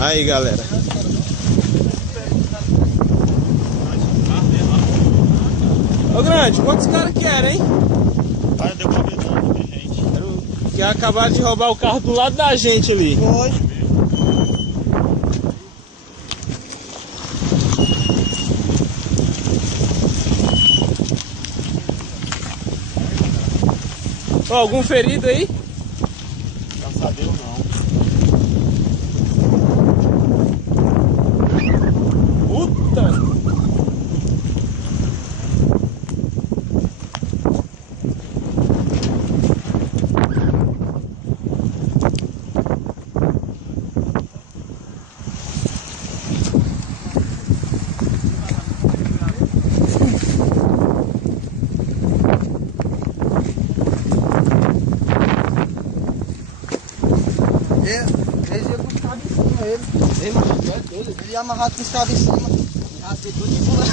Aí, galera. Ô, Grande, quantos caras querem, hein? Cara, deu uma vez não, gente. Que acabaram de roubar o carro do lado da gente ali. Foi. Ó, algum ferido aí? Graças a Deus não. Puta! Eles iam com os cabos em cima, ele. Ei, macho, tu é doido? Ele ia amarrado com os cabos em cima. Rasguei tudo de bola.